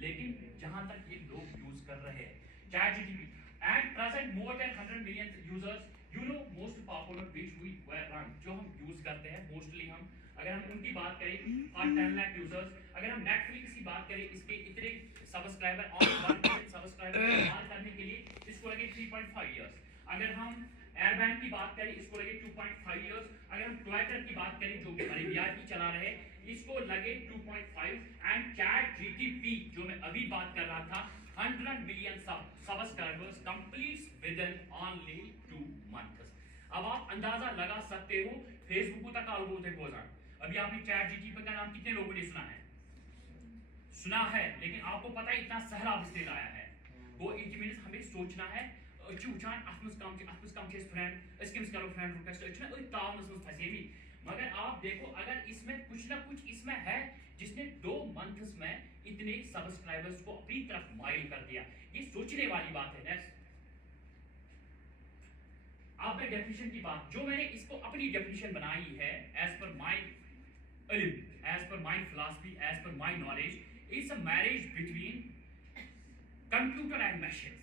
लेकिन जहां तक ये लोग यूज कर रहे हैं chat GTP at present more than 100 million users, you know most popular which we run, जो हम यूज करते हैं मोस्टली हम, अगर हम उनकी बात करें और 10 लाख यूजर्स, अगर हम नेटफ्लिक्स की बात करें इसके इतने सब्सक्राइबर और 1 मिलियन सब्सक्राइबर इस्तेमाल करने के लिए इसको लगे 3.5 इयर्स, अगर हम एयरबैंड की बात करें इसको लगे 2.5 इयर्स, अगर हम ट्विटर की बात करें जो कि अरेबिया की चला रहे इसको लगे 2.5, एंड चैट जीटीपी जो मैं अभी बात कर रहा था 100 million subscribers completes with in only 2 months. अब आप अंदाजा लगा सकते हो फेसबुक तक अल्गोरिथम हो जाए। अभी आपने चैट जीटीपी का नाम कितने लोगों ने सुना है, लेकिन आपको पता है इतना सहरा इसने लाया है, वो इट मींस हमें सोचना है वुचान कम फ्रेंड करो फ्रेंड रिक्वेस्ट तावनस में फंसे भी, मगर आप देखो अगर इसमें कुछ ना कुछ इसमें है जिसने 2 मंथ्स में इतने सब्सक्राइबर्स को अपनी तरफ माइल कर दिया, ये सोचने वाली बात है। नेक्स्ट आप मैं डेफिनेशन की बात, जो मैंने इसको अपनी डेफिनेशन बनाई है एज पर माय इल्म, as per my philosophy, as per my knowledge, it's a marriage between computer and machines.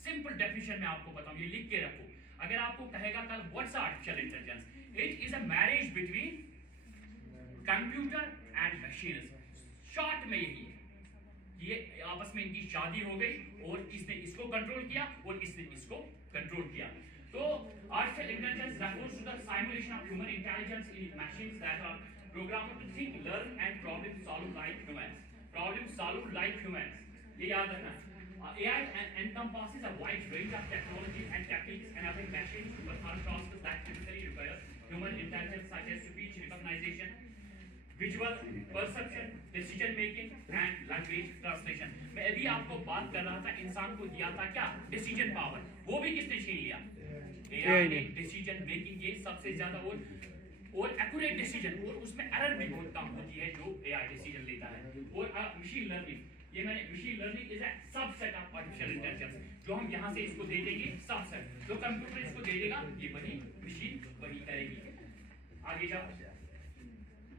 Simple definition में आपको बताऊं, ये लिख के रखो, अगर आपको कहेगा कल what's artificial intelligence, it is a marriage between computer and machines. Short में यही है, ये आपस में इनकी शादी हो गई और इसने इसको कंट्रोल किया और इसने इसको कंट्रोल किया। तो artificial intelligence refers to the simulation of human intelligence in machines that are programmed to think, learn and problem solve like humans, problem solve like humans, ये याद रखना। AI encompasses a wide range of technologies and techniques enabling machines to perform tasks that typically require human intelligence, such as speech recognition, visual perception, decision making and language translation। मैं अभी आपको बात कर रहा था, इंसान को दिया था क्या डिसीजन पावर, वो भी किसने छीन लिया? AI ने डिसीजन मेकिंग ये सबसे ज्यादा और एक्यूरेट डिसीजन, और उसमें एरर भी बहुत कम होती है जो AI डिसीजन लेता है। और मशीन लर्निंग, ये मैंने machine learning is a subset of artificial intelligence, जो हम यहां से इसको दे देंगे सबसेट, जो कंप्यूटर इसको दे देगा ये वही मशीन वही करेगी। आगे जाओ,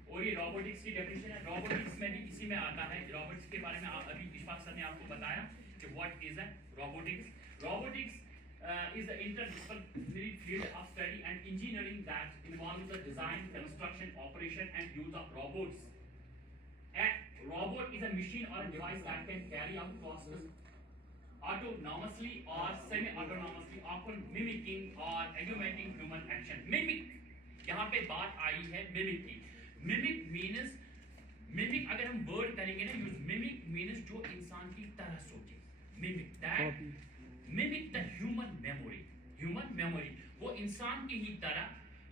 और ये रोबोटिक्स की डेफिनेशन है, रोबोटिक्स में भी इसी में आता है। रोबोटिक्स के बारे में अभी विश्वास सर ने आपको बताया कि what is a robotics. Robotics is the interdisciplinary field of study and engineering that involves the design, construction, operation and use of robots. A robot is a machine or a device that can carry out tasks autonomously or semi-autonomously, often mimicking or augmenting human action. Mimic, यहाँ पे बात आई है mimic की। Mimic means, mimic अगर हम word करेंगे ना use, mimic means जो इंसान की तरह सोचे, mimic that mimic the human memory, human memory, वो इंसान की ही तरह,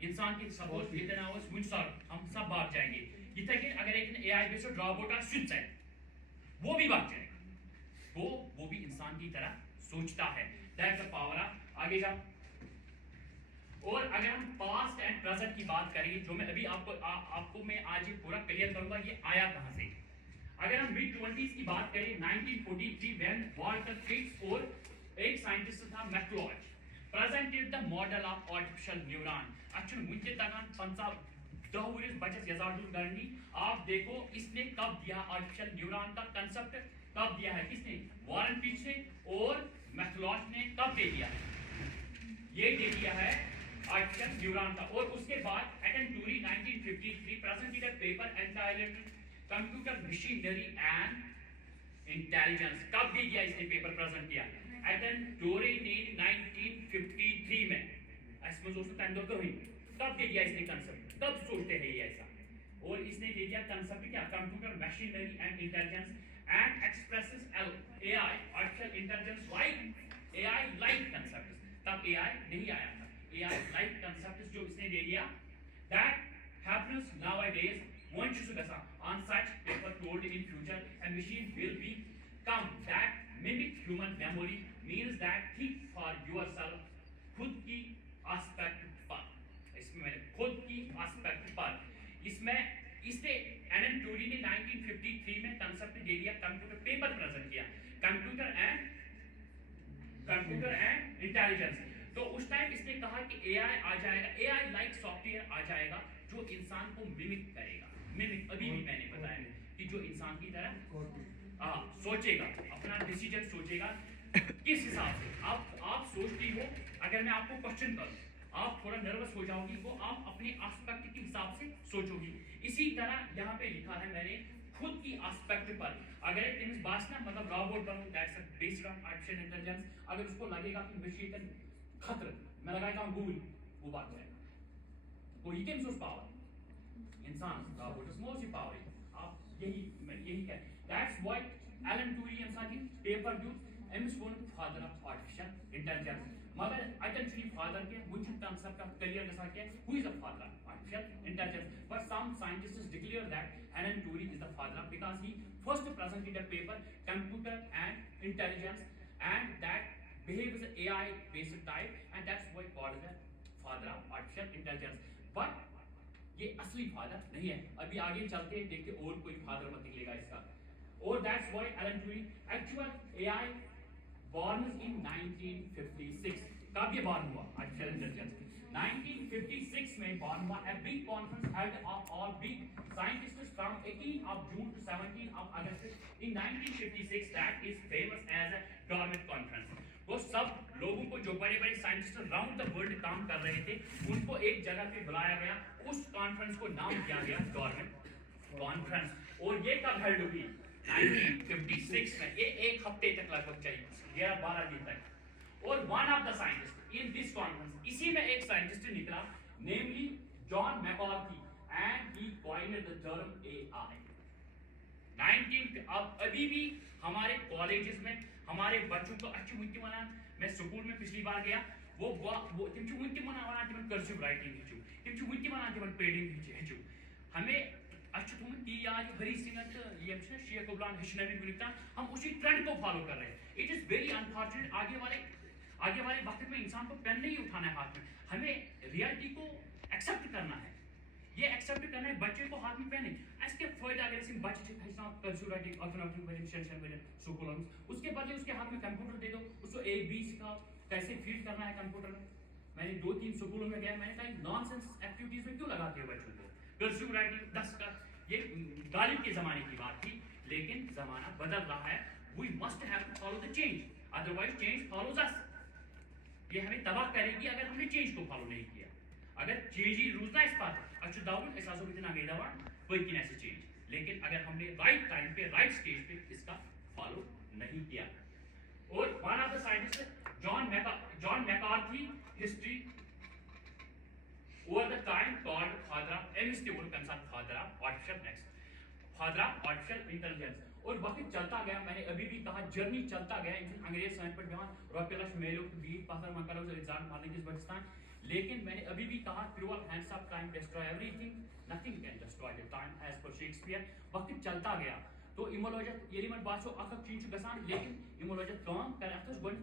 इंसान की सपोज इतना हो मुझसर हम सब भाग जाएंगे, इतना कि अगर एक एआई बेस्ड रोबोट आ स्विच है वो भी भाग जाएगा, वो भी इंसान की तरह सोचता है, दैट्स द पावर ऑफ। आगे जाओ, और अगर हम पास्ट एंड प्रेजेंट की बात करेंगे, जो मैं अभी आपको मैं आज पूरा क्लियर करूंगा ये आया कहां से। अगर हम मिड 20s की बात करें 1943 व्हेन वाल्टर फ्रिट्ज और एक साइंटिस्ट था मैक्लॉज presented the model of artificial neuron. अच्छा मुझे तगन 10 वरिस बचस यजाडुल गरनी, आप देखो इसने कब दिया आर्टिफिशियल न्यूरॉन का कंसेप्ट, कब दिया है किसने? वॉरेन फिच ने, और मैक्लॉज ने कब दे दिया है? ये दे दिया है आर्टिफिशियल न्यूरॉन का। और उसके बाद एटन टूरी 1953 presented a paper entitled computer machinery and intelligence. कब दे दिया इसने पेपर प्रेजेंट किया? एटन टूरी ने 1953 में, इसमें दोस्तों तेंदुलकर हुई, कब दे दिया इसने कंसेप्ट, कब सोचते हैं ये ऐसा, और इसने दे दिया कंसेप्ट क्या? Computer machinery and intelligence and expresses AI artificial intelligence like AI like concept. तब एआई नहीं आया था, एआई लाइक कंसेप्ट जो इसने दे दिया, that happens nowadays once you on such paper told in future a machine will be come that mimic human memory, means that think for yourself, खुद की aspect पर, इसमें मैंने खुद की एस्पेक्ट पर, इसमें इसने एलन ट्यूरिंग ने 1953 में कंसेप्ट दे दिया, कंप्यूटर पेपर प्रेजेंट किया, कंप्यूटर एंड इंटेलिजेंस। तो उस टाइम इसने कहा कि एआई आ जाएगा, एआई लाइक सॉफ्टवेयर आ जाएगा जो इंसान को मिमिक करेगा। मिमिक अभी भी मैंने बताया कि जो इंसान की तरह सोचेगा, अपना डिसीजन सोचेगा किस हिसाब से। आप सोचती हो, अगर मैं आपको क्वेश्चन करूं, आप थोड़ा नर्वस हो जाओगी, वो आप अपने एस्पेक्ट के हिसाब से सोचोगी। इसी तरह यहाँ पे लिखा है मैंने खुद की एस्पेक्ट पर, अगर एक टेनिस बासना मतलब रोबोट बनूं, that's based on artificial intelligence, अगर उसको लगेगा कि मशीन खतरा, मैं लगाएगा गूगल, वो भाग जाएगा। तो ही कैन सोच पावर, इंसान रोबोट इज मोस्ट पावर। आप यही कह, दैट्स व्हाई एलन ट्यूरिंग इंसान की paper due AIIMS one father of artificial intelligence. मगर essentially father के which concept of clear जैसा क्या, who is the father of artificial intelligence, but some scientists declare that Alan Turing is the father because he first presented a paper computer and intelligence and that behaves as AI based type and that's why called the father of artificial intelligence। but ये असली father नहीं है। अभी आगे चलते हैं, देखते और कोई फादर मत निकलेगा इसका। और that's why Alan Turing actual AI born in 1956। कब ये born हुआ आर्टिफिशियल इंटेलिजेंस? 1956 में born हुआ। A big conference held of all big scientists from 18 of June to 17 of August in 1956 that is famous as a Darwin conference। वो सब लोगों को जो बड़े बड़े साइंटिस्ट राउंड द वर्ल्ड काम कर रहे थे, उनको एक जगह पे बुलाया गया। उस कॉन्फ्रेंस को नाम दिया गया डार्विन कॉन्फ्रेंस। और ये कब हेल्ड हुई? 1956 में। ये एक हफ्ते तक लगभग चली, 11-12 दिन तक। और one of the scientist in this conference, इसी में एक साइंटिस्ट निकला, namely John McCarthy, and he coined the term AI. 19 अब अभी भी हमारे कॉलेजेस में हमारे बच्चों को अच्छी मुक्ति मना, मैं स्कूल में पिछली बार गया, वो तिमची मुक्ति मना तिमन कर्सिव राइटिंग हिचू, तिमची मुक्ति मना तिमन पेडिंग हिचू। हमें अच्छा तुम कि आज हरी सिंह ये हमने शेख उबलान हिशनवी गुनिता, हम उसी ट्रेंड को फॉलो कर रहे हैं। It is very unfortunate. आगे वाले वक्त में इंसान को पेन नहीं उठाना है हाथ में, हमें रियलिटी को एक्सेप्ट करना है। ये एक्सेप्ट करना है, बच्चे को हाथ में पेन नहीं। इसके फायदा अगर इसे बच्चे हिस्सा cursive writing automatic variation variation स्कूलों, उसके बदले उसके हाथ में कंप्यूटर दे दो, उसको A B सिखाओ, कैसे फीड करना है कंप्यूटर में। मैंने 2-3 स्कूलों में गया, मैंने कहा नॉनसेंस एक्टिविटीज में क्यों लगाते हो बच्चों को? कर्सिव राइटिंग 10 का, ये गालिब के जमाने की बात थी, लेकिन जमाना बदल रहा है। We must have to follow the change, otherwise change follows us. ये हमें तबाह करेगी अगर हमने चेंज को फॉलो नहीं किया। अगर चेंज ही रूज ना इस बात अच्छु दाऊन एहसास हो इतना गई दवा कोई कि ऐसे चेंज, लेकिन अगर हमने राइट टाइम पे राइट स्टेज पे इसका फॉलो नहीं किया। और one of the scientist John McCarthy history over the time called father of MST father of artificial intelligence। और वक्त चलता गया, मैंने अभी भी कहा जर्नी चलता गया। अंग्रेज समय पर जवान रॉकेलश मेलो बीट पासर मंगल और एग्जाम मारने की पाकिस्तान, लेकिन मैंने अभी भी कहा cruel hands of time destroy everything, nothing can destroy the time as per Shakespeare. वक्त चलता गया तो इमोलॉजिस्ट ये मन बात अख चीज गसान, लेकिन इमोलॉजिस्ट काम कर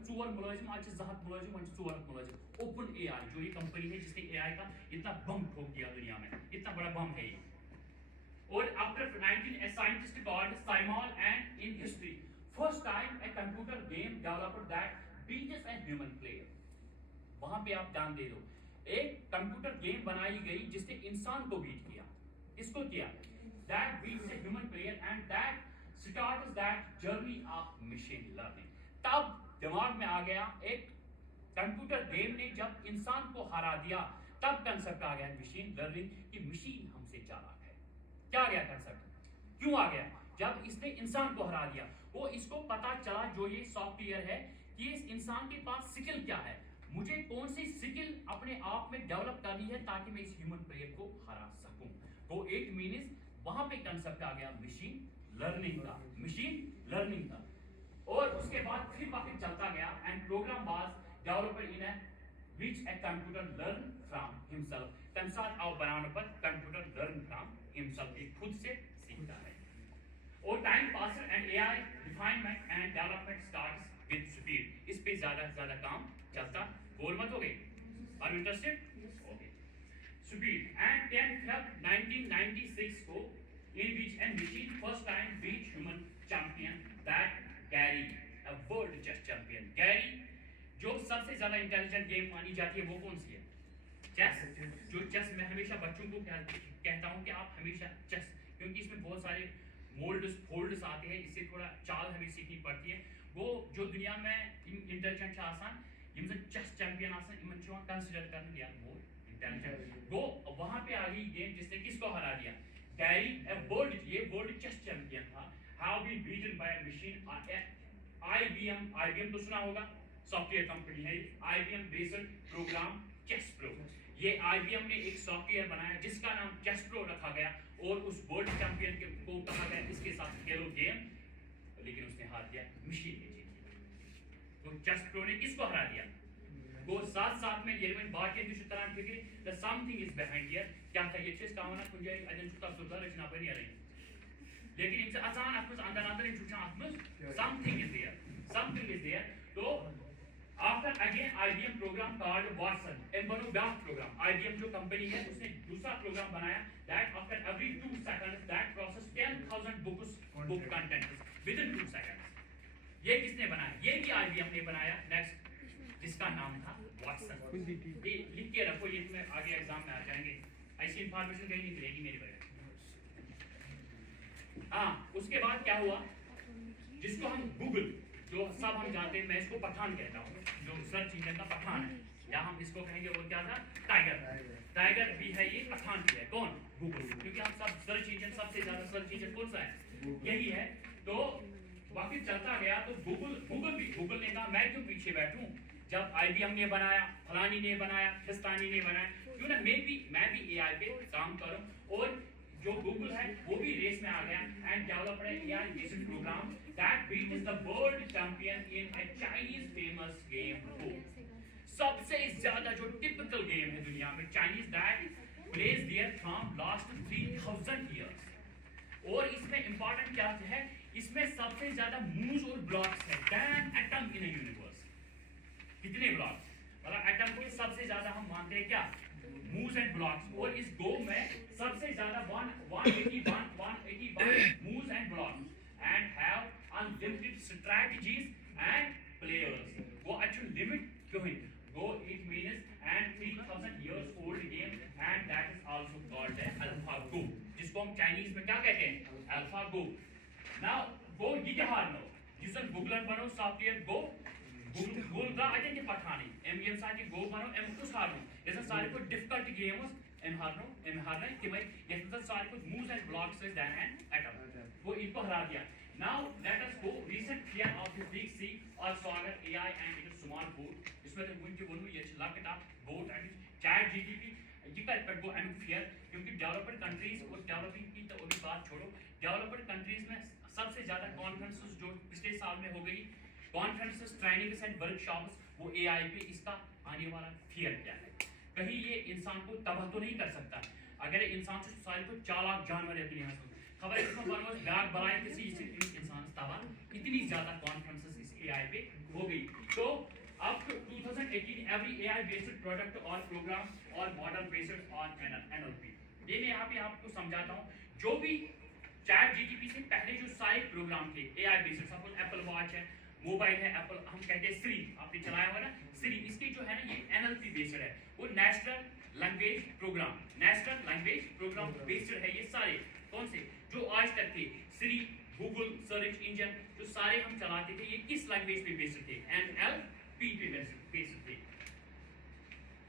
चोर मुलाजिम, आज 7 मुलाजिम, आज 4 मुलाजिम। ओपन एआई जो ये कंपनी है जिसने एआई का इतना बम ठोक दिया दुनिया में, इतना बड़ा बम है ये। और after 19 a scientist called Simon and in history first time a computer game developed that beats a human player। वहां पे आप ध्यान दे दो, एक कंप्यूटर गेम बनाई गई जिसने इंसान को बीट किया। इसको किया that beats a human player and that starts that journey of machine learning। तब दिमाग में आ गया एक कंप्यूटर गेम ने जब इंसान को हरा दिया, तब कंसेप्ट आ गया मशीन लर्निंग की मशीन हमसे चालाक है। क्या आ गया कंसेप्ट? क्यों आ गया? जब इसने इंसान को हरा दिया, वो इसको पता चला जो ये सॉफ्टवेयर है कि इस इंसान के पास स्किल क्या है, मुझे कौन सी स्किल अपने आप में डेवलप करनी है ताकि मैं इस ह्यूमन प्लेयर को हरा सकूं। तो इट मींस वहां पे कंसेप्ट आ गया मशीन लर्निंग का। और उसके बाद फिर वक्त चलता गया and program was developed in a which a computer learn from himself। तमसात आओ बनाने पर कंप्यूटर लर्न फ्रॉम हिमसेल्फ, ये खुद से सीखता है। और time pass and AI refinement and development starts with speed. इस पे ज्यादा काम चलता, बोल मत हो गए, are interested? Okay. Speed and 10 February 1996 को in which a machine first time beat human champion that Gary, a world chess champion। Gary जो सबसे ज्यादा इंटेलिजेंट गेम मानी जाती है वो कौन सी है? चेस। जो चेस में हमेशा बच्चों को कहता हूं कि आप हमेशा चेस, क्योंकि इसमें बहुत सारे मोल्ड्स फोल्ड्स आते हैं, इससे थोड़ा चाल हमें सीखनी पड़ती है। वो जो दुनिया में इंटेलिजेंट आसान यम जन चेस चैंपियन आसान इमन चुन कंसीडर करने या मोर इंटेलिजेंट वो वहां पे आ गई गेम जिसने किसको हरा दिया, गैरी ए वर्ल्ड, ये वर्ल्ड चेस चैंपियन था, have been beaten by a machine. IBM तो सुना होगा, सॉफ्टवेयर कंपनी है, IBM based program chess pro. ये आईबीएम ने एक सॉफ्टवेयर बनाया जिसका नाम चेस प्रो रखा गया और उस वर्ल्ड चैंपियन को कहा गया इसके साथ खेलो गेम, लेकिन उसने हार दिया, मशीन ने जीती। तो चेस प्रो ने किसको हरा दिया? वो साथ में येरमन बाकी दिशु तरह फिक्र the something is behind here, क्या था ये चीज कावना कुछ जाई अजन सुता सुता रचना बनी आ रही, लेकिन इनसे आसान आपको अंदर इन सुचा आपको समथिंग इज देयर। तो after again IBM program called Watson, in बनो बैक प्रोग्राम, आईबीएम जो कंपनी है उसने दूसरा प्रोग्राम बनाया that after every 2 seconds that process 10,000 book contents within 2 seconds. ये किसने बनाया? ये भी आईबीएम ने बनाया, नेक्स्ट, जिसका नाम था वाटसन। ये लिख के रखो, ये तुम्हें आगे एग्जाम में आ जाएंगे, ऐसी इंफॉर्मेशन कहीं नहीं मिलेगी मेरी वजह। हाँ, उसके बाद क्या हुआ, जिसको हम गूगल, जो सब हम जानते हैं, मैं इसको पठान कहता हूँ, जो सर्च इंजन का पठान है, या हम इसको कहेंगे वो क्या था, टाइगर भी है, ये पठान भी है, कौन? गूगल, क्योंकि हम सब सर्च इंजन, सबसे ज्यादा सर्च इंजन कौन सा है? यही है। तो बाकी चलता गया, तो गूगल ने कहा मैं क्यों पीछे बैठूं, जब आईबीएम ने बनाया, फलानी ने बनाया, फिस्तानी ने बनाया, क्यों ना मैं भी एआई पे काम करूं। और जो गूगल है वो भी रेस में आ गया and developed an AI based program that beat the world champion in a Chinese famous game go. सबसे ज्यादा जो टिपिकल गेम है दुनिया में Chinese, that plays there from last 3000 years. और इसमें इंपॉर्टेंट क्या है, इसमें सबसे ज्यादा मूव्स और ब्लॉक्स है than atom in a universe. कितने ब्लॉक्स, मतलब एटम के सबसे ज्यादा हम मानते हैं क्या, मूव्स एंड ब्लॉक्स। और इस गो में सबसे ज्यादा 181 moves and blocks and have unlimited strategies and players. वो एक्चुअल लिमिट क्यों है, go it means and 3000 years old game and that is also called alpha go, जिसको हम चाइनीज में क्या कहते हैं, अल्फा गो। नाउ गो ये क्या हार नो, जिसन गूगल बनो सॉफ्टवेयर गो, गूगल का अजन के पठानी एम साथी गो बनो एम कुछ हारनो, जैसे सारे को डिफिकल्ट गेम्स एम हारना कि भाई जैसे सारे को moves and blocks is than and atom, वो इनको हरा दिया। Now let us go recent clear of the big C also अगर AI and it smart board, इसमें तो मुझे बोलूं ये luck up board and chat GPT ये का पर गो एंड फियर, क्योंकि डेवलप्ड कंट्रीज और डेवलपिंग की तो अभी बात छोड़ो, डेवलप्ड कंट्रीज में सबसे ज्यादा कॉन्फ्रेंसेस जो पिछले साल में हो गई, कॉन्फ्रेंसेस, ट्रेनिंग्स एंड वर्कशॉप्स, वो एआई पे इसका आने वाला फियर क्या है, कहीं ये इंसान को तबाह तो नहीं कर सकता। अगर इंसान से सारे को चालाक जानवर है दुनिया में, खबर इसमें बनवास बैग बनाए किसी इंसान तबाह, इतनी ज्यादा कॉन्फ्रेंसेस इस एआई पे हो गई। तो अब 2018 एवरी एआई बेस्ड प्रोडक्ट और प्रोग्राम और मॉडल बेस्ड ऑन एनएलपी, ये मैं यहाँ पे आपको समझाता हूँ। जो भी चैट जीटीपी से पहले जो सारे प्रोग्राम थे AI based, suppose Apple watch है, मोबाइल है एप्पल, हम कहते हैं श्री, आपने चलाया हुआ ना श्री, इसके जो है ना ये एनएलपी बेस्ड है, वो नेशनल लैंग्वेज प्रोग्राम बेस्ड है। ये सारे कौन से जो आज तक थे, श्री, गूगल सर्च इंजन जो सारे हम चलाते थे, ये किस लैंग्वेज पे बेस्ड थे, एनएलपी पे बेस्ड थे,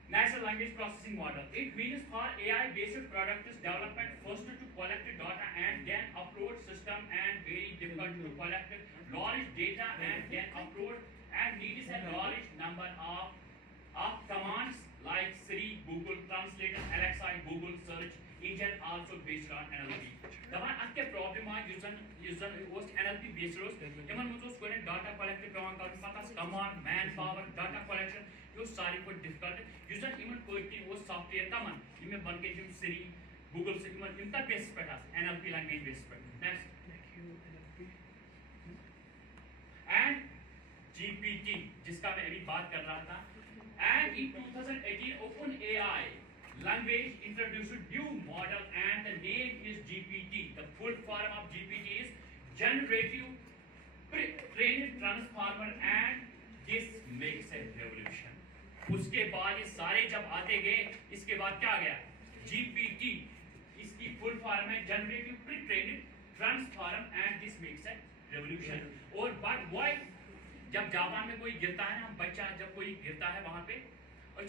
Natural Language Processing Model. It means for AI based product development, first to collect data and then upload system, and very difficult to collect large data and then upload, and needs a large number of commands like Siri, Google Translate, Alexa, Google Search Engine also based on NLP. दबान अत्य problem आ यूजन उस NLP based रोज Yemen मुझे उसको ने data collect करवान कर पता command man power data collection यो सारी को डिफिकल्ट यूजन इमन कोई वो सॉफ्टवेयर कमन इमे बन के जिम Siri, Google से इमन इनका बेस पे था NLP लैंग्वेज बेस पे। नेक्स्ट एंड GPT जिसका मैं अभी बात कर रहा था, and in 2018 OpenAI language introduced new model and the name is GPT. The full form of GPT is generative pre-trained transformer, and this makes a revolution. उसके बाद ये सारे जब आते गए, इसके बाद क्या आ गया GPT, इसकी फुल फॉर्म है generative pre trained transform evolution और बट व्हाई जब जापान में कोई गिरता है ना बच्चा जब कोई गिरता है वहां पे और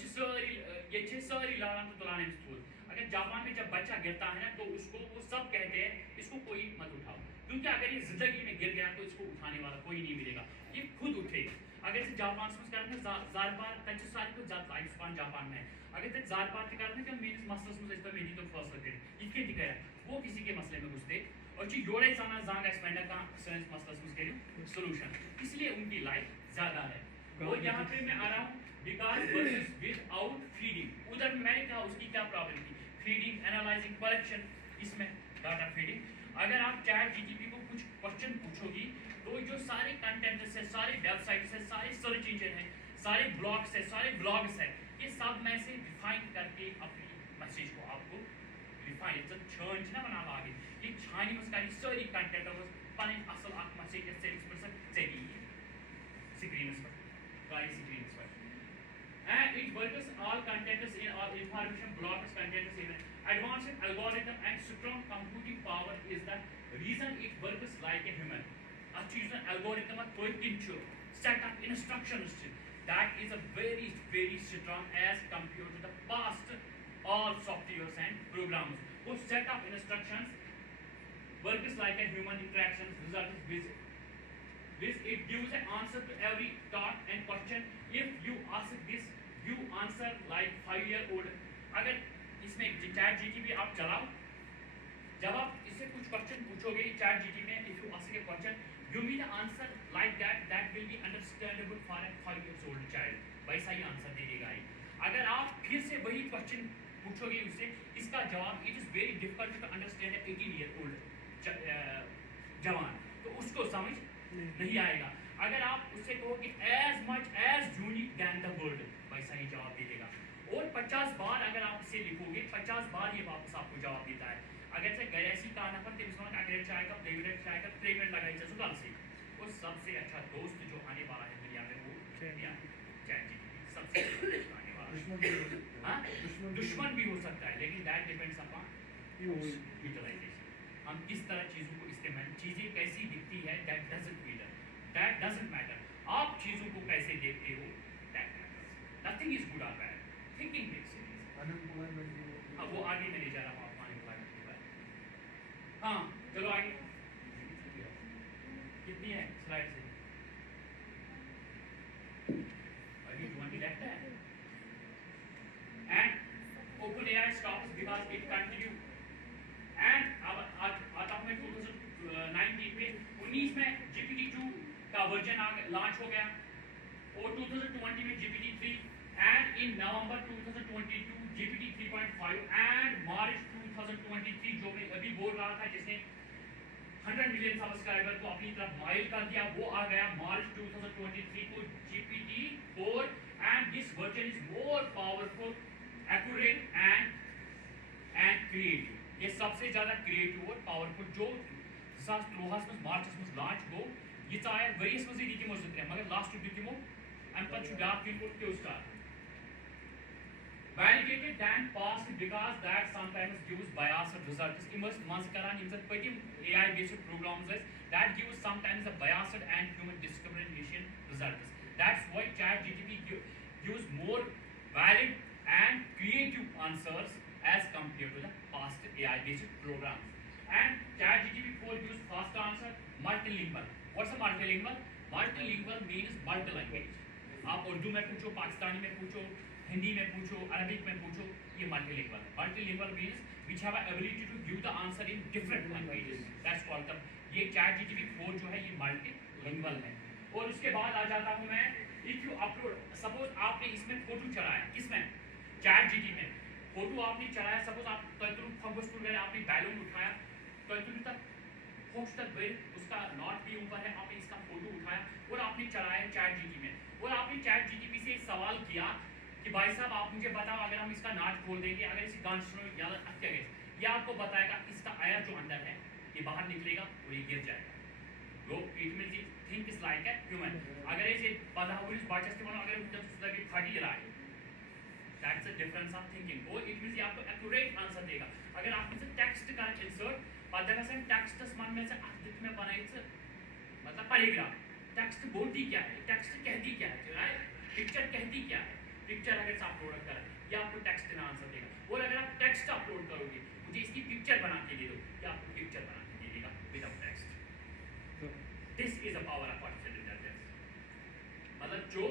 ये सारी लाना तो तुलाने स्थूल अगर जापान में जब बच्चा गिरता है ना तो उसको वो सब कहते हैं इसको कोई मत उठाओ क्योंकि अगर ये जिंदगी में गिर गया तो इसको उठाने वाला कोई नहीं मिलेगा ये खुद उठेगा अगर इसे जापान से करना ज़ारबार तंच सारी को जात लाइफ स्पान जापान में अगर तक ज़ारबार ते करना कि मेरे मसलस में इस मेरी तो फर्स्ट कर इतके दिखा वो किसी के मसले में घुसते और जी जोड़े जाना जांग एक्सपेंडर का सेंस मसलस में करें सॉल्यूशन इसलिए उनकी लाइफ ज़्यादा है और यहाँ पे मैं आ रहा हूँ बिकॉज वर्सेस विदाउट फीडिंग उधर मैंने कहा उसकी क्या प्रॉब्लम थी फीडिंग एनालाइजिंग कलेक्शन इसमें डाटा फीडिंग अगर आप चैट जीटीपी को कुछ क्वेश्चन पूछोगी तो जो सारे कंटेंट्स है सारे वेबसाइट्स है सारे सर्च इंजन है सारे ब्लॉग्स है सारे ब्लॉग्स है ये सब में से डिफाइन करके अपनी मैसेज को आपको डिफाइन छान ना बना आगे ये छानी मस कर सारी कंटेंट पन असल अख मैसेज सेटिंग स्क्रीन पर गाड़ी स्क्रीन पर and it works all contents in all information blocks contents in advanced algorithm and strong computing power is the reason it works like a human achievement algorithm to set up instructions that is a very strong as compared to the past all softwares and programs who set up instructions works like a human interactions results with it gives an answer to every thought and question if you ask this you answer like 5-year-old अगर इसमें chat GTP आप चलाओ जब आप इससे कुछ question पूछोगे chat GTP में if you ask a question you will answer like that will be understandable for a 5-year-old child वैसा ही आंसर दे देगा ये अगर आप फिर से वही क्वेश्चन पूछोगे उससे इसका जवाब it is very difficult to understand 18-year-old जवान तो उसको समझ नहीं आएगा अगर आप उससे कहो कि as much as unique than the world वैसा ही जवाब दे देगा और 50 बार अगर आप इसे लिखोगे 50 बार ये वापस आपको जवाब देता है अगर से गैसी का ना पर तेज का ग्रेड चाहेगा फेवरेट चाहेगा फ्रेगमेंट लगाई जा सुधार से और सबसे अच्छा दोस्त जो आने वाला है दुनिया में वो चैट जीपीटी सबसे अच्छा दोस्त आने वाला है दुश्मन भी हो सकता है लेकिन दैट डिपेंड्स अपॉन यूटिलाइजेशन हम किस तरह चीजों को इस्तेमाल चीजें कैसी दिखती है दैट डजंट मैटर आप चीजों को कैसे देखते हो that matters nothing is good और bad thinking makes it unemployment अब वो आगे मैं ले जा रहा हूं आपको अनएम्प्लॉयमेंट के बारे हाँ चलो आगे कितनी है स्लाइड से अभी 20 लेफ्ट है and open AI stops because it continue and अब आता हूं मैं 2019 में 19 में GPT-2 का वर्जन लॉन्च हो गया और 2020 में GPT-3 and in November 2022 GPT 3.5 and March 2023 जो मैं अभी बोल रहा था जिसने 100 मिलियन सब्सक्राइबर को अपनी तरफ माइल कर दिया वो आ गया मार्च 2023 को GPT-4 and this version is more powerful, accurate and creative ये सबसे ज़्यादा क्रिएटिव और पावरफुल जो 2003 में मार्च में लॉन्च हो ये चाहे वरियस में दी मो सकते हैं मगर लास्ट दी मो अम पे ब्याक इनपुट के उसका validated and passed because that sometimes gives biased results इमस मस करान इमस पटिम AI based programs that gives sometimes a biased and human discrimination results that's why ChatGPT gives more valid and creative answers as compared to the past AI based programs and ChatGPT 4 gives fast answer multilingual what's a multilingual means multi language आप उर्दू में पूछो पाकिस्तानी में पूछो हिंदी में पूछो Arabic में पूछो ये multilingual means which have ability to give the answer in different languages that's called the ये चैट जीटीपी 4 जो है ये मल्टीलिंगुअल है और उसके बाद आ जाता हूं मैं इफ यू अपलोड सपोज आपने इसमें फोटो चढ़ाया किसमें चैट जीटीपी में फोटो आपने चढ़ाया सपोज आप तंतुर फंगस टूल गए आपने बैलून उठाया तंतुर तक होस्ट तक गए उसका नॉट भी ऊपर है आपने इसका फोटो उठाया और आपने चढ़ाया चैट जीटीपी में और आपने चैट जीटीपी से एक सवाल किया कि भाई साहब आप मुझे बताओ अगर हम इसका नाट खोल देंगे अगर इसी गान सुनो या क्या ये आपको बताएगा इसका एयर जो अंदर है ये बाहर निकलेगा और ये गिर जाएगा लो it means it think is like a human अगर इसे पता हो इस बात से अगर जब भी फटी रहा है that's a difference of thinking और इट मींस ये आपको एक्यूरेट आंसर देगा अगर आप इसे टेक्स्ट का इंसर्ट पता से टेक्स्ट मान में से आखिर में बनाइए मतलब पैराग्राफ। टेक्स्ट बोलती क्या है, टेक्स्ट कहती क्या है, राइट? पिक्चर कहती क्या है? पिक्चर अगर आप अपलोड करें, ये आपको टेक्स्ट देना आंसर देगा। और अगर आप टेक्स्ट अपलोड करोगे, मुझे इसकी पिक्चर बना के दे दो, ये आपको पिक्चर बना के दे देगा without text. This is the power of artificial intelligence. मतलब जो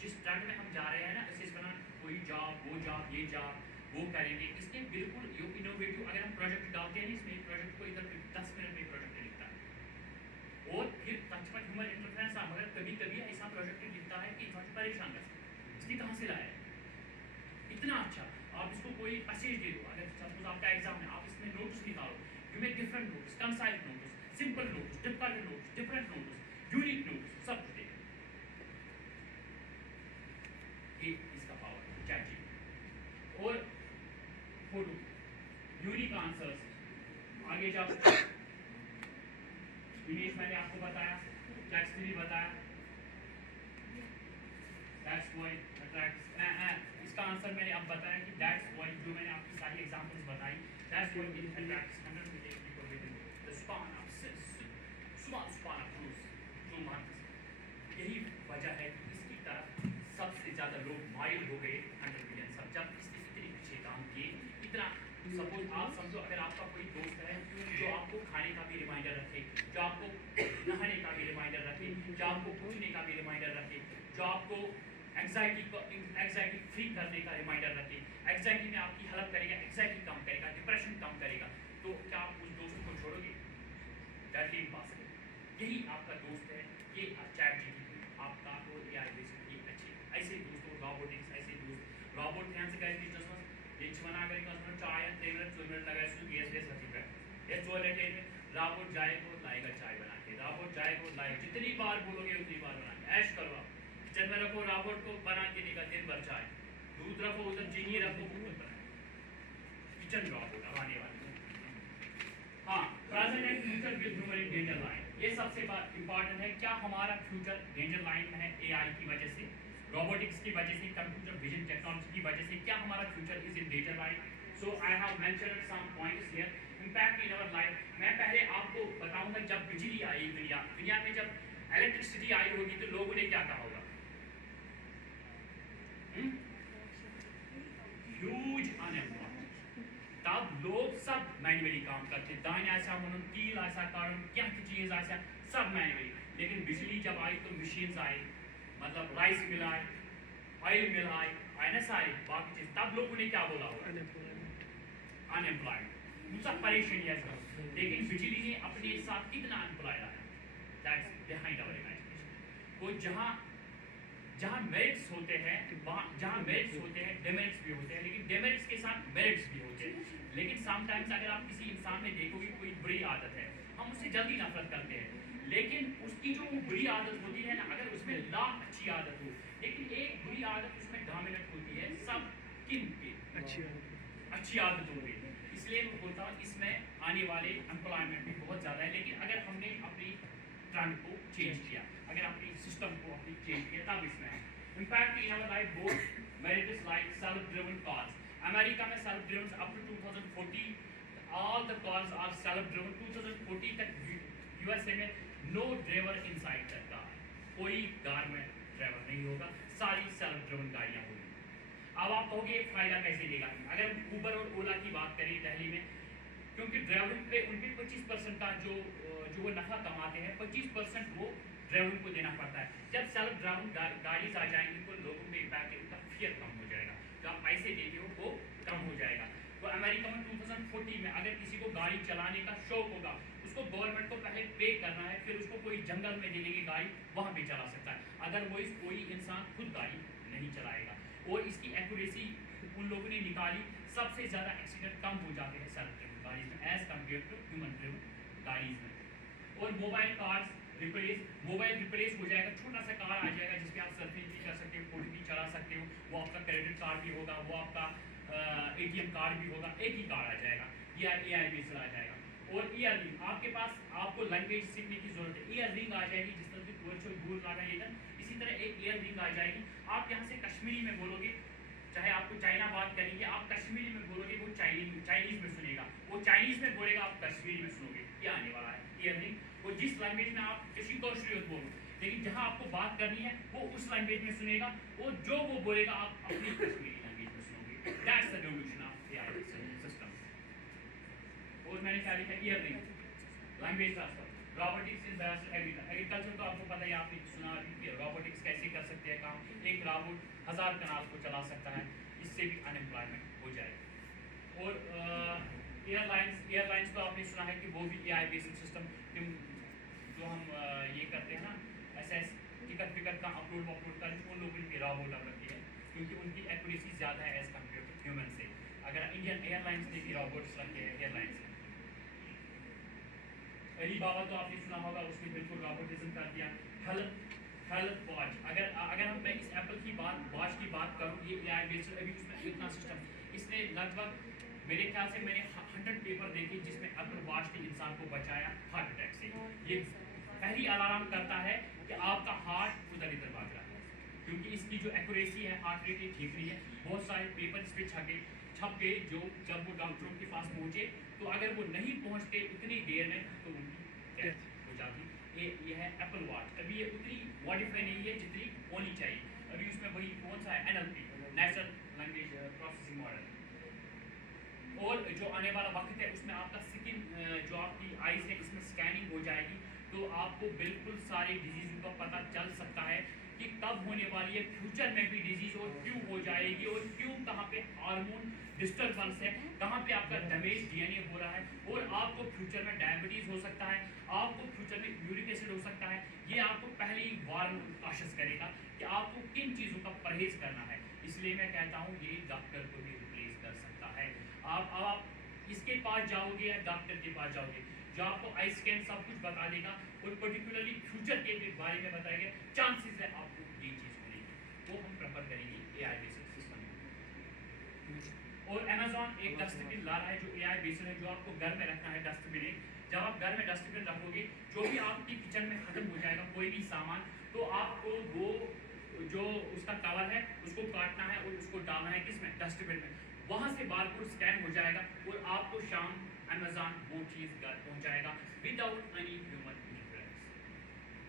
जिस ट्रैक में हम जा रहे हैं ना, असिस्ट बना, कोई जॉब, वो जॉब, ये जॉब, वो करेंगे, इसके बिल्कुल इनोवेटिव। अगर हम प्रोजेक्ट डालते हैं इसमें, प्रोजेक्ट को इधर 10 मिनट में प्रोजेक्ट लिखता है और फिर टच पर ह्यूमन इंटरफेरेंस आ, मगर कभी कभी ऐसा प्रोजेक्ट लिखता है कि थोड़ा परेशान कर सकता है, इसने कहाँ से लाया है इतना अच्छा। आप इसको कोई पैसेज दे दो, अगर सपोज आपका एग्जाम है, आप इसमें नोट्स निकालो, you make different notes, concise notes, simple notes, difficult notes, different notes, unique notes, सब कुछ देगा। ये इसका पावर है चैट जीपीटी। और फोटो, यूनिक आंसर्स, आगे जब इमेज मैंने आपको बताया, टेक्स्ट भी बताया, दैट्स व्हाई अट्रैक्ट्स, इसका आंसर मैंने अब बताया कि दैट्स व्हाई, जो मैंने आपकी सारी एग्जांपल्स बताई, that's why it attracts 100 million people within the span of span of two months। यही वजह है कि इसकी तरफ सबसे ज़्यादा लोग माइल हो गए 100 मिलियन सब, जब इसके इतने पीछे काम किए। इतना सपोज आप समझो, अगर आपका कोई दोस्त है जो आपको खाने का भी रिमाइंडर रखे, जो आपको नहाने का भी रिमाइंडर रखे, जो आपको पूछने का भी रिमाइंडर रखे, जो आपको एंग्जाइटी फ्री करने का रिमाइंडर रखे, एंग्जाइटी में आपकी हेल्प करेगा, एंग्जाइटी कम करेगा, डिप्रेशन कम करेगा, तो क्या आप उस दोस्त को छोड़ोगे? That is impossible. यही आपका दोस्त है, ये चैट जीपीटी आपका और एआई बेसिकली अच्छे ऐसे दोस्तों, रोबोटिक्स ऐसे दोस्त, रोबोट ध्यान से करें बिजनेस में एक बना करें कस्टमर चाय 3 मिनट 2 मिनट लगा इसको गैस दे सकती है, ये टॉयलेट है, रोबोट जाए तो लाएगा चाय बना के, रोबोट जाए तो लाएगा, जितनी बार बोलोगे उतनी बार बना के, ऐश करो आप। किचन में रखो, रोबोट को बना के देगा दिन भर चाय, दूध रखो उधर, चीनी रखो, किचन रोबोट अब आने वाले। हाँ, present and future with human in danger line, ये सबसे इंपॉर्टेंट है। क्या हमारा फ्यूचर डेंजर लाइन में है एआई की वजह से, रोबोटिक्स की वजह से, कंप्यूटर विजन टेक्नोलॉजी की वजह से? क्या हमारा future is in danger line? So I have mentioned some points here. Impact in our life, मैं पहले आपको बताऊंगा जब बिजली आई दुनिया में, जब इलेक्ट्रिसिटी आई होगी तो लोगों ने क्या कहा होगा? Huge unemployment. तब लोग सब मैन्युअली काम करते, दान ऐसा म्हणून, कील ऐसा कारण, क्या चीज ऐसा, सब मैन्युअली। लेकिन बिजली जब आई तो मशीन्स आई, मतलब राइस मिल आए, ऑयल मिल आए, ना सारी बाकी चीज, तब लोगों ने क्या बोला होगा? अनएम्प्लॉयमेंट, दूसरा परेशानी है। लेकिन बिजली ने अपने साथ कितना अनएम्प्लॉयड आया, दैट्स बिहाइंड आवर इमेजिनेशन। तो जहाँ मेरिट्स होते हैं, जहाँ मेरिट्स होते हैं डेमेरिट्स भी होते हैं, लेकिन डेमेरिट्स के साथ मेरिट्स भी होते हैं। लेकिन समटाइम्स अगर आप किसी इंसान में देखोगे कोई बुरी आदत है, हम उससे जल्दी नफरत करते हैं, लेकिन उसकी जो बुरी आदत होती है ना, अगर उसमें लाख अच्छी आदत हो, लेकिन एक बुरी आदत उसमें डोमिनेट होती है, सब किन पे अच्छी आदत होगी। इसलिए मैं बोलता हूँ इसमें आने वाले एम्प्लॉयमेंट भी बहुत ज़्यादा है, लेकिन अगर हमने अपनी ट्रेंड को चेंज किया, अगर अपनी सिस्टम को अपनी चेंज किया, तब इसमें है impact in our life both merits like self driven cars. America में self driven up to 2040 all the cars are self driven. 2040 तक यूएसए में no driver inside the car, कोई कार में ड्राइवर नहीं होगा, सारी सेल्फ ड्रिवन गाड़ियाँ होंगी। अब आप कहोगे फायदा कैसे देगा? अगर ऊबर और ओला की बात करें दिल्ली में, क्योंकि ड्राइविंग पे उनके 25% का जो वो नफा कमाते हैं, 25% वो ड्राइविंग को देना पड़ता है। जब सेल्फ ड्राइविंग गाड़ी आ जाएंगी तो लोगों में इम्पैक्ट, उनका फियर कम हो जाएगा, जो आप पैसे देते हो वो कम हो जाएगा। तो अमेरिका में 2040 में अगर किसी को गाड़ी चलाने का शौक होगा, उसको गवर्नमेंट को पहले पे करना है, फिर उसको कोई जंगल में दे देंगे गाड़ी, वहाँ पे चला सकता है। अदरवाइज कोई इंसान खुद गाड़ी नहीं चलाएगा। और इसकी एक्यूरेसी उन लोगों ने निकाली, सबसे ज़्यादा एक्सीडेंट कम हो जाते हैं सेल्फ ड्रिवन गाड़ीज में as compare to human driven गाड़ीज में। और मोबाइल रिप्लेस हो जाएगा, छोटा सा कार आ जाएगा जिसपे आप सर्फिंग भी कर सकते हो, फोटो भी चला सकते हो, वो आपका क्रेडिट कार्ड भी होगा, वो आपका ATM कार्ड भी होगा, एक ही कार्ड आ जाएगा, ये AI बेस्ड आ जाएगा। और ईयररिंग, आपके पास आपको लैंग्वेज सीखने की जरूरत है, ईयररिंग आ जाएगी, जिस तरह से वर्चुअल दूर लगाइएगा, इसी तरह एक ईयररिंग आ जाएगी। आप यहाँ से कश्मीरी में बोलोगे, चाहे आपको चाइना बात करेंगे, आप कश्मीरी में बोलोगे, वो चाइनीज में सुनेगा, वो चाइनीज में बोलेगा, आप कश्मीरी में सुनोगे। ये आने वाला है, ईयरिंग, वो जिस लैंग्वेज में आप किसी कौशल बोलो, लेकिन जहाँ आपको बात करनी है वो उस लैंग्वेज में सुनेगा, वो जो वो बोलेगा आप अपनी कश्मीरी लैंग्वेज में सुनोगे। That's the revolution of AI system. और मैंने क्या लिखा, earring language transfer, robotics in agriculture. तो आपको पता है, आपने सुना कि रोबोटिक्स कैसे कर सकते हैं काम, एक रोबोट 1000 कनाल को चला सकता है, इससे भी अनएम्प्लॉयमेंट हो जाएगी। और एयरलाइंस तो आपने सुना है कि वो भी एआई बेस्ड सिस्टम, जो हम ये करते हैं ना, एसएस टिकट का अपलोड कर उन लोगों के रोबोट रखी है, क्योंकि उनकी एक्यूरेसी ज़्यादा है एज कम्पेयर टू ह्यूमन से। अगर इंडियन एयरलाइंस ने भी रोबोट्स रखे हैं एयरलाइंस में, अलीबाबा तो आपने सुना होगा, उसने बिल्कुल रोबोटिज्म कर दिया। हेल्थ वॉच, अगर हम मैं इस एप्पल की वॉच की बात करूँ, ये एआई बेस्ड, अभी उसमें इतना सिस्टम, इसने लगभग मेरे ख्याल से मैंने 100 पेपर देखे जिसमें एप्पल वॉच ने इंसान को बचाया हार्ट अटैक से। ये पहली अलार्म करता है कि आपका हार्ट उधर इधर भाग रहा है, क्योंकि इसकी जो एक्यूरेसी है, हार्ट रेट ठीक नहीं है। बहुत सारे पेपर इस पर छप के जो जब वो डॉक्टरों के पास पहुंचे, तो अगर वो नहीं पहुंचते उतनी देर में, तो उनकी डेथ हो जाती। ये है एप्पल वॉच। अभी ये उतनी मॉडिफाई नहीं है जितनी होनी चाहिए। अभी उसमें वही कौन सा है, NLP, natural language processing model. और जो आने वाला वक्त है उसमें आपका स्किन, जो आपकी आईज है, इसमें स्कैनिंग हो जाएगी, तो आपको बिल्कुल सारे डिजीज़ का पता चल सकता है कि कब होने वाली है, फ्यूचर में भी डिजीज़, और क्यों हो जाएगी, और क्यों, कहाँ पे हार्मोन डिस्टर्बेंस है, कहाँ पे आपका डैमेज डीएनए हो रहा है, और आपको फ्यूचर में डायबिटीज़ हो सकता है, आपको फ्यूचर में यूरिक एसिड हो सकता है। ये आपको पहले ही वार्न काशिश करेगा कि आपको किन चीज़ों का परहेज़ करना है। इसलिए मैं कहता हूँ ये डॉक्टर को भी रिप्लेस कर सकता है। आप इसके पास जाओगे या डॉक्टर के पास जाओगे, जो आपको आई स्कैन सब कुछ बता देगा, और पर्टिकुलरली फ्यूचर के बारे में बताएगा, चांसेस है आपको ये चीज़ होने की, वो हम प्रेफर करेंगे एआई बेस्ड सिस्टम में। और अमेजॉन एक डस्टबिन ला रहा है जो एआई बेस्ड है, जो आपको घर में रखना है डस्टबिन। जब आप घर में डस्टबिन रखोगे, जो भी आपकी किचन में खत्म हो जाएगा कोई भी सामान, तो आपको वो जो उसका कवर है उसको काटना है और उसको डालना है किसमें, डस्टबिन में। वहाँ से बारकोड स्कैन हो जाएगा और आपको शाम अमेजॉन वो चीज़ घर पहुँचाएगा without any human interference.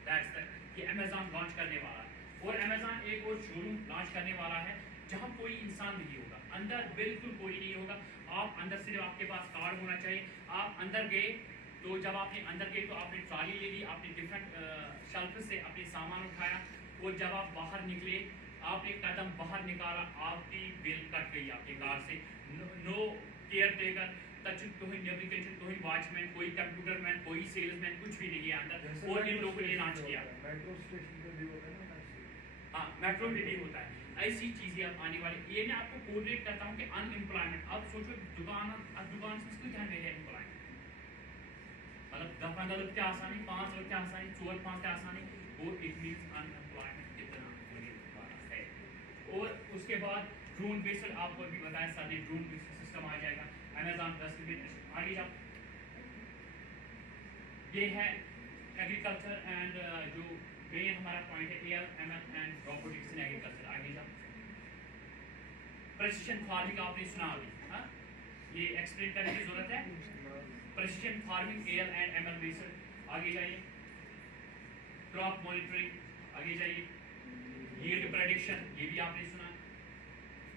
That's that ये अमेजॉन लॉन्च करने वाला है। और अमेजॉन एक और शोरूम लॉन्च करने वाला है जहाँ कोई इंसान नहीं होगा, अंदर बिल्कुल कोई नहीं होगा। आप अंदर सिर्फ आपके पास कार्ड होना चाहिए। आप अंदर गए, तो जब आपने अंदर गए तो आपने ट्रॉली ले ली, आपने डिफरेंट शेल्फ से अपने सामान उठाया, और जब आप बाहर निकले, आपने कदम बाहर निकाला, आपकी बिल कट गई आपके कार्ड से। नो केयर टेकर, कोई वॉचमैन, कोई कंप्यूटर मैन, कोई सेल्समैन, कुछ भी नहीं है अंदर। और इन लोगों ने लॉन्च किया, मेट्रो स्टेशन पे भी होता है ना, हाँ मेट्रो में भी होता है। ऐसी चीज़ें अब आने वाली। ये मैं आपको कोऑर्डिनेट करता हूँ कि अनएम्प्लॉयमेंट, अब सोचो दुकान से इसको क्या है एम्प्लॉयमेंट, मतलब 10-15 रुपये आसानी, 5 रुपये आसानी, 4-5 आसानी, वो इट मीन्स अनएम्प्लॉयमेंट कितना होने वाला है। और उसके बाद ड्रोन बेस्ड, आपको भी बताया सर ने, ड्रोन बेस्ड सिस्टम आ जाएगा। अमेजॉन डस्टबिन, आगे जाओ। ये है एग्रीकल्चर एंड जो मेन हमारा पॉइंट है, AI ML and robotics in agriculture. आगे जाओ। प्रेसिशन फार्मिंग आपने सुना अभी, हाँ, ये एक्सप्लेन करने की जरूरत है। Precision farming AI and ML based. आगे जाइए। क्रॉप मॉनिटरिंग, आगे जाइए। यील्ड प्रेडिक्शन, ये भी आपने सुना।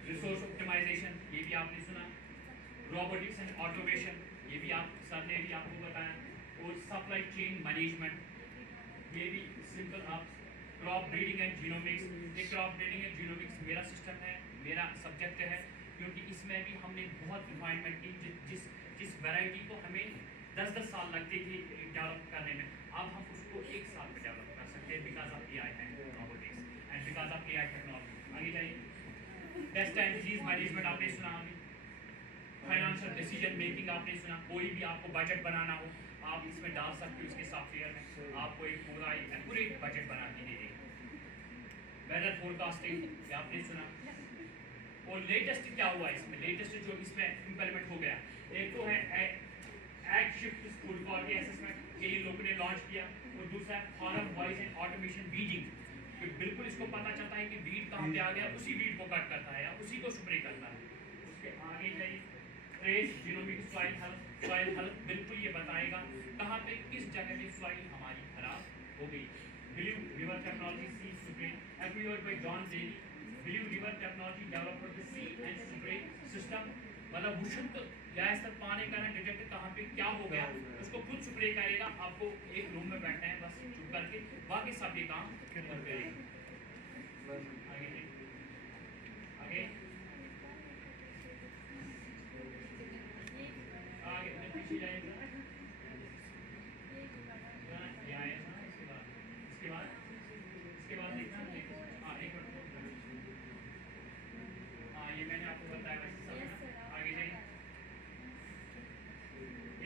रिसोर्स ऑप्टिमाइजेशन, ये भी आपने सुना। रोबोटिक्स एंड ऑटोमेशन, ये भी आप सर ने भी आपको बताया। और सप्लाई चेन मैनेजमेंट, ये भी सिंपल। आप क्रॉप ब्रीडिंग एंड जीनोमिक्स, ये क्रॉप ब्रीडिंग एंड जीनोमिक्स मेरा सिस्टम है, मेरा सब्जेक्ट है, क्योंकि इसमें भी हमने बहुत रिफाइनमेंट की। जिस वैरायटी को हमें 10-10 साल लगते थे डेवलप करने में, अब हम उसको 1 साल में डेवलप कर सकते हैं, because of AI and robotics and because of AI technology. आगे जाइए। टेस्ट एंड डिजीज मैनेजमेंट आपने सुना अभी। फाइनेंशियल डिसीजन मेकिंग आपने सुना। कोई भी आपको बजट बनाना हो, आप इसमें डाल सकते हो, इसके सॉफ्टवेयर में आपको एक पूरा एक्यूरेट बजट बना के दे देगा। वेदर फोरकास्टिंग, ये आपने सुना। और लेटेस्ट क्या हुआ इसमें, लेटेस्ट जो इसमें इम्प्लीमेंट हो गया, एक तो है ag shift school quality assessment, ये इन लोगों ने लॉन्च किया। और दूसरा है farm wise and automation Beijing, कि बिल्कुल इसको पता चलता है कि बीज कहाँ पे आ गया, उसी बीज को कट करता है या उसी को स्प्रे करता है। उसके आगे जाइए। Trace genomic soil health, soil health बिल्कुल ये बताएगा कहाँ पे किस जगह पे सॉइल हमारी खराब हो गई। Blue river technology see spray acquired by John Deere. Blue river technology developed the see and spray system, मतलब वो शुद्ध गैस तक पानी का डिटेक्ट कहाँ पे क्या हो गया उसको खुद स्प्रे करेगा। आपको एक रूम में बैठना है बस चुप करके, बाकी सब ये काम खुद करेगा। आगे आगे आगे पीछे जाएगा, ये आएगा इसके बाद देखना हाँ एक मिनट, हाँ ये मैंने आपको बताया वैसे समझना। आगे जाइए,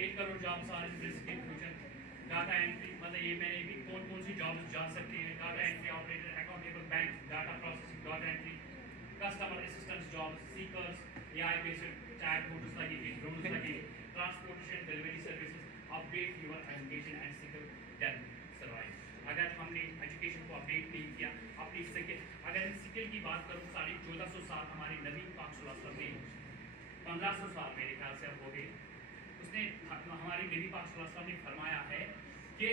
1 crore jobs are in future. Data entry मतलब ये मैंने भी कौन कौन सी जॉब्स जा सकती हैं, data entry operator, accountable bank, data processing, data entry, customer assistance jobs, seekers, AI based chat bots लगेगी, ड्रोन्स लगेगी, transportation delivery services, update your education and skill then survive. अगर हमने एजुकेशन को अपडेट नहीं किया अपनी स्किल, अगर इन skill की बात करूँ 1450 साल हमारे नबी पाक सल्लल्लाहु अलैहि वसल्लम ने 1500 साल मेरे ख्याल से अब हो गए, उसने हमारे नबी पाक सल्लल्लाहु अलैहि वसल्लम ने फरमाया है कि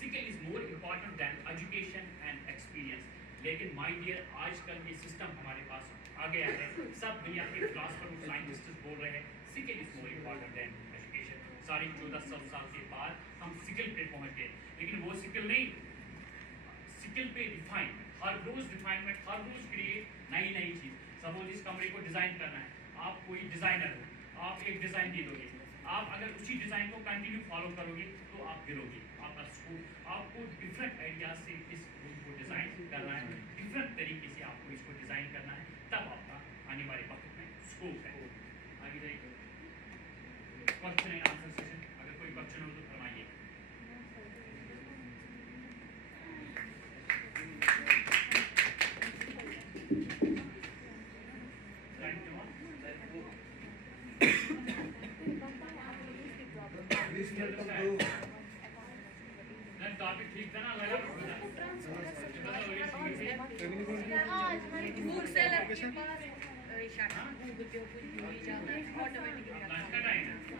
skill is more important than education and experience. लेकिन माय डियर आजकल ये सिस्टम हमारे पास आ गया है, सब दुनिया के फिलोसफर और साइंटिस्ट बोल रहे हैं skill is more important than education. 1450 साल के बाद हम स्किल पे पहुंच गए, लेकिन वो स्किल नहीं, स्किल पे रिफाइन, हर रोज रिफाइनमेंट, हर रोज क्रिएट नई नई चीज। सपोज इस कमरे को डिजाइन करना है, आप कोई डिजाइनर हो, आप एक डिजाइन दे दोगे, आप अगर उसी डिजाइन को कंटिन्यू फॉलो करोगे तो आप गिरोगे। आपका स्कूल आपको डिफरेंट आइडियाज से इस रूम को डिजाइन करना है, डिफरेंट तरीके से आपको इसको डिजाइन करना है, तब आपका आने वाले वक्त में स्कोप है। आगे जाइए, क्वेश्चन एंड आंसर सेशन, अगर कोई क्वेश्चन हो तो फरमाइए। टॉपिक ठीक था ना, लगा फूड सेलर के पास गूगल पे कुछ भी जाता है ऑटोमेटिकली। लंच का टाइम है।